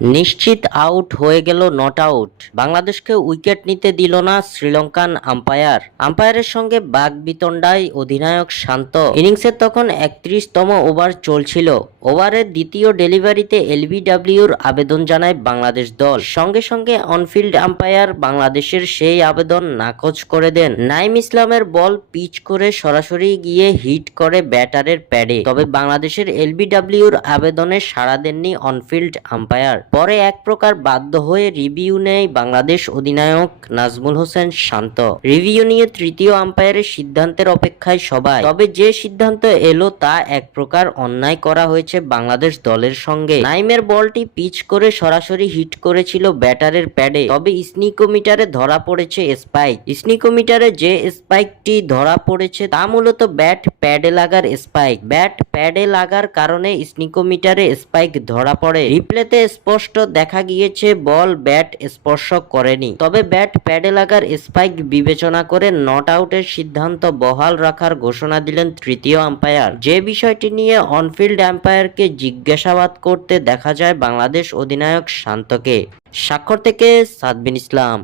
নিশ্চিত আউট হয়ে গেল নট আউট। বাংলাদেশকে উইকেট নিতে দিল না শ্রীলঙ্কান আম্পায়ারের সঙ্গে বাকবিতণ্ডায় অধিনায়ক শান্ত। ইনিংসের তখন ৩১তম ওভার চলছিল। ওভারের দ্বিতীয় ডেলিভারিতে এলবিডব্লিউর আবেদন জানায় বাংলাদেশ দল। সঙ্গে সঙ্গে অনফিল্ড আম্পায়ার বাংলাদেশের সেই আবেদন নাকচ করে দেন। নাইম ইসলামের বল পিচ করে সরাসরি গিয়ে হিট করে ব্যাটারের প্যাডে। তবে বাংলাদেশের এলবিডব্লিউর আবেদনে সাড়া দেননি অনফিল্ড আম্পায়ার। পরে এক প্রকার বাধ্য হয়ে রিভিউ নেয় বাংলাদেশ অধিনায়ক নাজমুল হোসেন শান্ত। রিভিউ নিয়ে তৃতীয় আম্পায়ারের সিদ্ধান্তের অপেক্ষায় সবাই। তবে যে সিদ্ধান্ত এলো তা এক প্রকার অন্যায় করা হয়েছে বাংলাদেশ দলের সঙ্গে। নাইমের বলটি পিচ করে সরাসরি হিট করেছিল ব্যাটারের প্যাডে। তবে স্নিকোমিটারে ধরা পড়েছে স্পাইক। স্নিকোমিটারে যে স্পাইকটি ধরা পড়েছে তা মূলত ব্যাট প্যাডে লাগার স্পাইক। ব্যাট প্যাডে লাগার কারণে স্নিকোমিটারে স্পাইক ধরা পড়ে। রিপ্লেতে স্পষ্ট দেখা গিয়েছে বল ব্যাট স্পর্শ করেনি। তবে ব্যাট প্যাডে লাগার স্পাইক বিবেচনা করে নট আউটের সিদ্ধান্ত বহাল রাখার ঘোষণা দিলেন তৃতীয় আম্পায়ার। যে বিষয়টি নিয়ে অনফিল্ড আম্পায়ারকে জিজ্ঞাসাবাদ করতে দেখা যায় বাংলাদেশ অধিনায়ক শান্তকে। স্বাক্ষর থেকে সাদবিন ইসলাম।